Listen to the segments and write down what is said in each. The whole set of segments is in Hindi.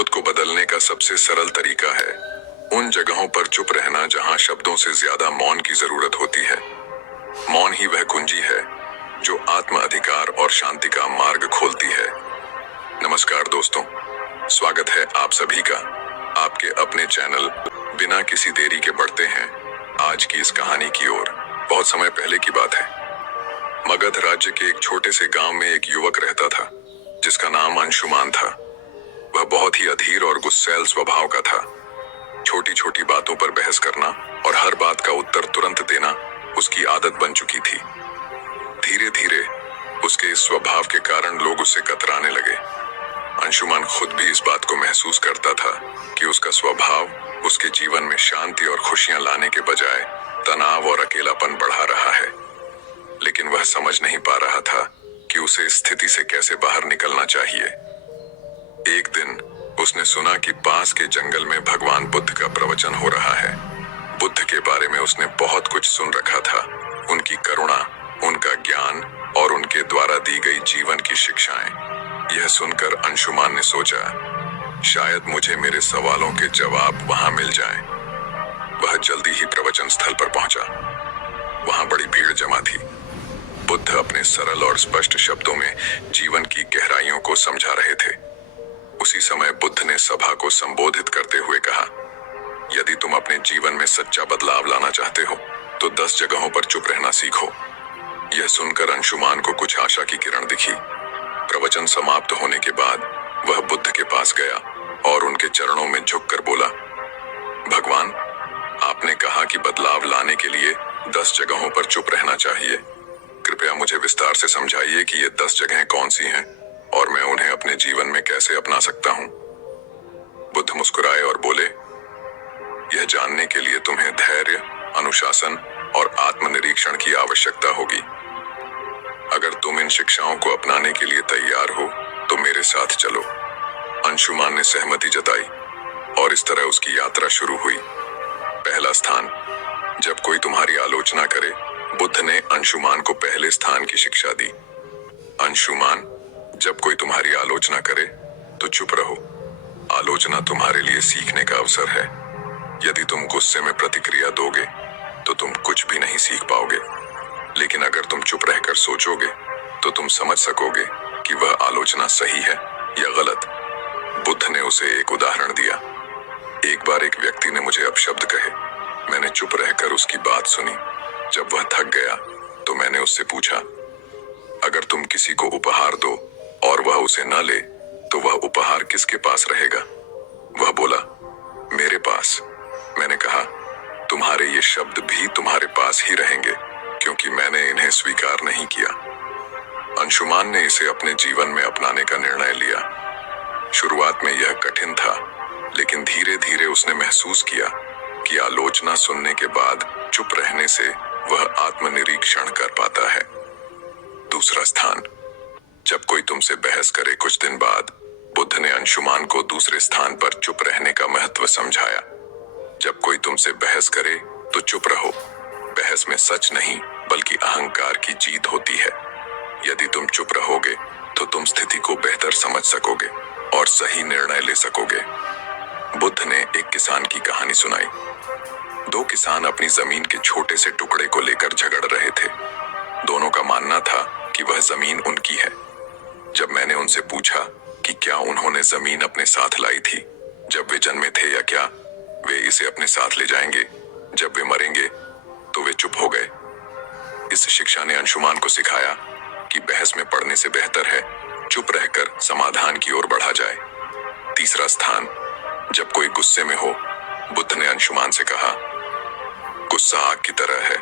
खुद को बदलने का सबसे सरल तरीका है उन जगहों पर चुप रहना जहां शब्दों से ज्यादा मौन की जरूरत होती है। मौन ही वह कुंजी है जो आत्म अधिकार और शांति का मार्ग खोलती है। नमस्कार दोस्तों, स्वागत है आप सभी का आपके अपने चैनल बिना किसी देरी के बढ़ते हैं आज की इस कहानी की ओर। बहुत समय पहले की बात है। मगध राज्य के एक छोटे से गांव में एक युवक रहता था जिसका नाम अंशुमान था। वह बहुत ही अधीर और गुस्सैल स्वभाव का था। छोटी छोटी बातों पर बहस करना और हर बात का उत्तर तुरंत देना उसकी आदत बन चुकी थी। धीरे धीरे उसके इस स्वभाव के कारण लोग उससे कतराने लगे। अंशुमान खुद भी इस बात को महसूस करता था कि उसका स्वभाव उसके जीवन में शांति और खुशियां लाने के बजाय तनाव और अकेलापन बढ़ा रहा है। लेकिन वह समझ नहीं पा रहा था कि उसे इस स्थिति से कैसे बाहर निकलना चाहिए। एक दिन उसने सुना कि पास के जंगल में भगवान बुद्ध का प्रवचन हो रहा है। बुद्ध के बारे में उसने बहुत कुछ सुन रखा था। उनकी करुणा, उनका ज्ञान और उनके द्वारा दी गई जीवन की शिक्षाएं। यह सुनकर अंशुमान ने सोचा, शायद मुझे मेरे सवालों के जवाब वहां मिल जाएं। वह जल्दी ही प्रवचन स्थल पर पहुंचा। वहां बड़ी भीड़ जमा थी। बुद्ध अपने सरल और स्पष्ट शब्दों में जीवन की गहराइयों को समझा रहे थे। उसी समय बुद्ध ने सभा को संबोधित करते हुए कहा, यदि तुम अपने जीवन में सच्चा बदलाव लाना चाहते हो तो 10 जगहों पर चुप रहना सीखो। यह सुनकर अंशुमान को कुछ आशा की किरण दिखी। प्रवचन समाप्त होने के बाद वह बुद्ध के पास गया और उनके चरणों में झुककर बोला, भगवान, आपने कहा कि बदलाव लाने के लिए 10 जगहों पर चुप रहना चाहिए। कृपया मुझे विस्तार से समझाइए कि ये 10 जगहें कौन सी हैं और मैं उन्हें अपने जीवन में कैसे अपना सकता हूं। बुद्ध मुस्कुराए और बोले, यह जानने के लिए तुम्हें धैर्य, अनुशासन और आत्मनिरीक्षण की आवश्यकता होगी। अगर तुम इन शिक्षाओं को अपनाने के लिए तैयार हो तो मेरे साथ चलो। अंशुमान ने सहमति जताई और इस तरह उसकी यात्रा शुरू हुई। पहला स्थान, जब कोई तुम्हारी आलोचना करे। बुद्ध ने अंशुमान को पहले स्थान की शिक्षा दी। अंशुमान, जब कोई तुम्हारी आलोचना करे तो चुप रहो। आलोचना तुम्हारे लिए सीखने का अवसर है। यदि तुम गुस्से में प्रतिक्रिया दोगे तो तुम कुछ भी नहीं सीख पाओगे। लेकिन अगर तुम चुप रहकर सोचोगे तो तुम समझ सकोगे कि वह आलोचना सही है या गलत। बुद्ध ने उसे एक उदाहरण दिया। एक बार एक व्यक्ति ने मुझे अपशब्द कहे। मैंने चुप रहकर उसकी बात सुनी। जब वह थक गया तो मैंने उससे पूछा, अगर तुम किसी को उपहार दो और वह उसे न ले तो वह उपहार किसके पास रहेगा? वह बोला, मेरे पास। मैंने कहा, तुम्हारे ये शब्द भी तुम्हारे पास ही रहेंगे क्योंकि मैंने इन्हें स्वीकार नहीं किया। अंशुमान ने इसे अपने जीवन में अपनाने का निर्णय लिया। शुरुआत में यह कठिन था, लेकिन धीरे धीरे उसने महसूस किया कि आलोचना सुनने के बाद चुप रहने से वह आत्मनिरीक्षण कर पाता है। दूसरा स्थान, जब कोई तुमसे बहस करे। कुछ दिन बाद बुद्ध ने अंशुमान को दूसरे स्थान पर चुप रहने का महत्व समझाया। जब कोई तुमसे बहस करे तो चुप रहो। बहस में सच नहीं बल्कि अहंकार की जीत होती है। यदि तुम चुप रहोगे तो तुम स्थिति को बेहतर समझ सकोगे और सही निर्णय ले सकोगे। बुद्ध ने एक किसान की कहानी सुनाई। 2 किसान अपनी जमीन के छोटे से टुकड़े को लेकर झगड़ रहे थे। दोनों का मानना था कि वह जमीन उनकी है। जब मैंने उनसे पूछा कि क्या उन्होंने जमीन अपने साथ लाई थी जब वे जन्मे थे या क्या वे इसे अपने साथ ले जाएंगे जब वे मरेंगे, तो वे चुप हो गए। इस शिक्षा ने अंशुमान को सिखाया कि बहस में पड़ने से बेहतर है चुप रहकर समाधान की ओर बढ़ा जाए। तीसरा स्थान, जब कोई गुस्से में हो। बुद्ध ने अंशुमान से कहा, गुस्सा आग की तरह है।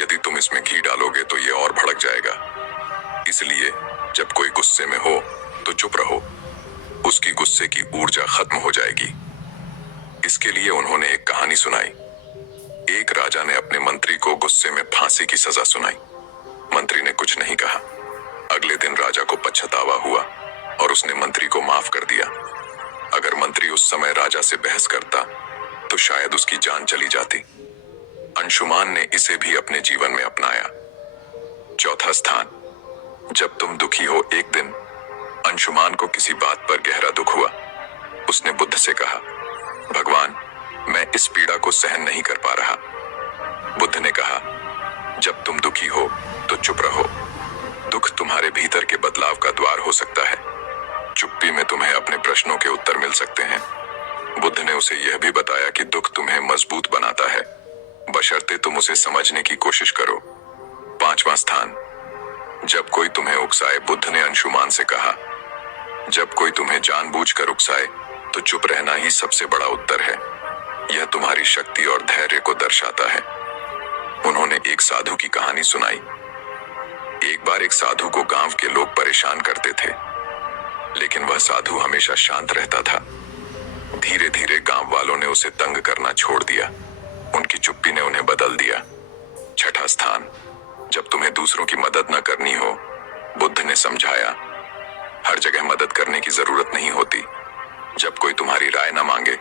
यदि तुम इसमें घी डालोगे तो ये और भड़क जाएगा। इसलिए जब कोई गुस्से में हो तो चुप रहो। उसकी गुस्से की ऊर्जा खत्म हो जाएगी। इसके लिए उन्होंने एक कहानी सुनाई। एक राजा ने अपने मंत्री को गुस्से में फांसी की सजा सुनाई। मंत्री ने कुछ नहीं कहा। अगले दिन राजा को पछतावा हुआ और उसने मंत्री को माफ कर दिया। अगर मंत्री उस समय राजा से बहस करता तो शायद उसकी जान चली जाती। अंशुमान ने इसे भी अपने जीवन में अपनाया। चौथा स्थान, जब तुम दुखी हो। एक दिन अंशुमान को किसी बात पर गहरा दुख हुआ। उसने बुद्ध से कहा, भगवान, मैं इस पीड़ा को सहन नहीं कर पा रहा। बुद्ध ने कहा, जब तुम दुखी हो तो चुप रहो। दुख तुम्हारे भीतर के बदलाव का द्वार हो सकता है। चुप्पी में तुम्हें अपने प्रश्नों के उत्तर मिल सकते हैं। बुद्ध ने उसे यह भी बताया कि दुख तुम्हें मजबूत बनाता है, बशर्ते तुम उसे समझने की कोशिश करो। 5वां स्थान, जब कोई तुम्हें उकसाए। बुद्ध ने अंशुमान से कहा, जब कोई तुम्हें जानबूझकर उकसाए तो चुप रहना ही सबसे बड़ा उत्तर है। यह तुम्हारी शक्ति और धैर्य को दर्शाता है। उन्होंने एक साधु की कहानी सुनाई। एक बार एक साधु को गांव के लोग परेशान करते थे, लेकिन वह साधु हमेशा शांत रहता था। धीरे धीरे गांव वालों ने उसे तंग करना छोड़ दिया। उनकी चुप्पी ने उन्हें बदल दिया। 6वां स्थान, जब तुम्हें दूसरों की मदद न करनी हो। बुद्ध ने समझाया, हर जगह मदद करने की जरूरत नहीं होती। जब कोई तुम्हारी राय न मांगे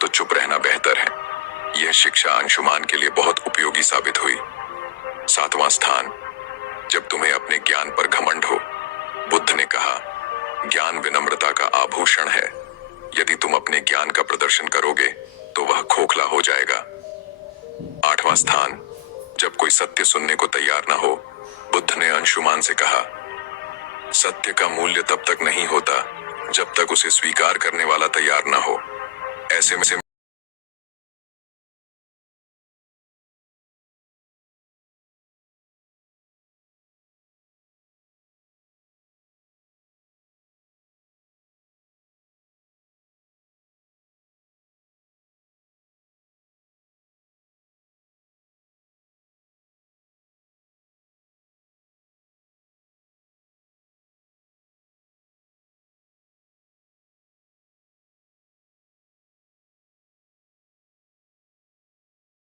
तो चुप रहना बेहतर है। यह शिक्षा अंशुमान के लिए बहुत उपयोगी साबित हुई। 7वां स्थान, जब तुम्हें अपने ज्ञान पर घमंड हो। बुद्ध ने कहा, ज्ञान विनम्रता का आभूषण है। यदि तुम अपने ज्ञान का प्रदर्शन करोगे तो वह खोखला हो जाएगा। 8वां स्थान, जब कोई सत्य सुनने को तैयार न हो। बुद्ध ने अंशुमान से कहा, सत्य का मूल्य तब तक नहीं होता जब तक उसे स्वीकार करने वाला तैयार न हो। ऐसे में